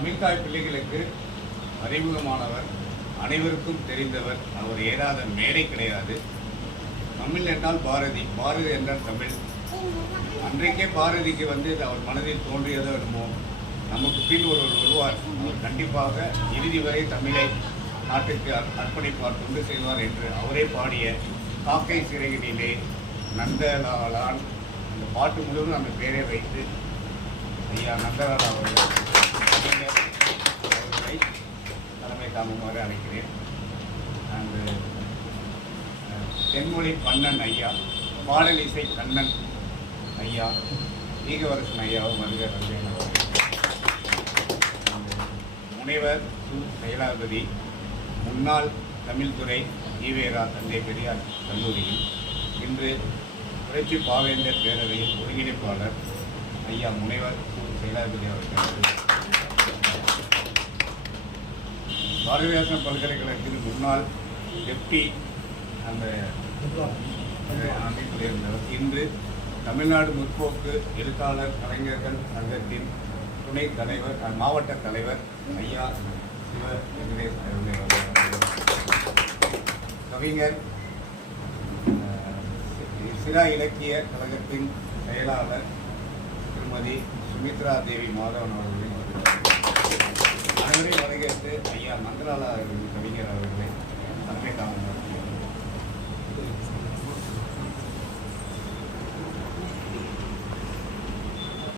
தமிழ்தாய் பிள்ளைகளுக்கு அறிமுகமானவர், அனைவருக்கும் தெரிந்தவர். அவர் ஏறாத மேடை கிடையாது. தமிழ் என்றால் பாரதி, பாரதி என்றால் தமிழ். அன்றைக்கே பாரதிக்கு அவர் மனதில் தோன்றியதோ என்னமோ, நமக்கு பின் ஒருவர் வருவார், அவர் கண்டிப்பாக இறுதி வரை தமிழை நாட்டுக்கு அர்ப்பணிப்பார், தொண்டு செய்வார் என்று அவரே பாடிய காக்கை சிறகினிலே நந்தலாலான் அந்த பாட்டு முழுவதும் அந்த பெயரை வைத்து ஐயா நந்தலால் அவர்களை தலைமை தாங்குமாறு அழைக்கிறேன். அந்த தென்மொழி பண்ணன் ஐயா, பாடல் இசை கண்ணன் ஐயா, ஈகவரசன் ஐயாவும் வருக முனைவர் சு. செயலாபதி, முன்னாள் தமிழ்துறை ஈவேரா தந்தை பெரியார் கல்லூரியில் இன்று புரட்சி பாவேந்தர் பேரவையின் ஒருங்கிணைப்பாளர் ஐயா முனைவர் சு. செயலாபதி அவர்கள், பாரதிதாசன் பல்கலைக்கழகத்தில் முன்னாள் டெப்டி அந்த அமைப்பில் இருந்தவர், இன்று தமிழ்நாடு முற்போக்கு எழுத்தாளர் கலைஞர்கள் சங்கத்தின் துணைத் தலைவர், மாவட்ட தலைவர் ஐயா சிவ வெங்கடேஷ் கவிஞர், சிரா இலக்கிய கழகத்தின் செயலாளர் திருமதி சுமித்ரா தேவி மாதவன் அவர்களின்